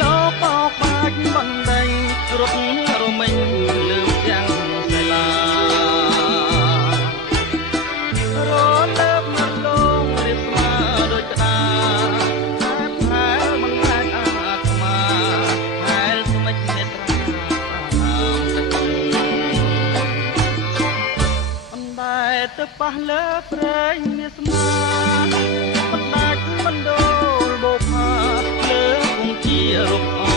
លោកបោកបាច់បណ្ដៃរត់រមិញលើទាំងសាលារលើកមកលងរៀបស្មាដូចក្តារហែលមិនអាចអាត្មាហែលស្មិចនេត្រាទឹកអណ្ដែតទៅប៉ះលើព្រែងវាស្មាមិនដាច់មិនដូលបោកផាលើគង់ជារូប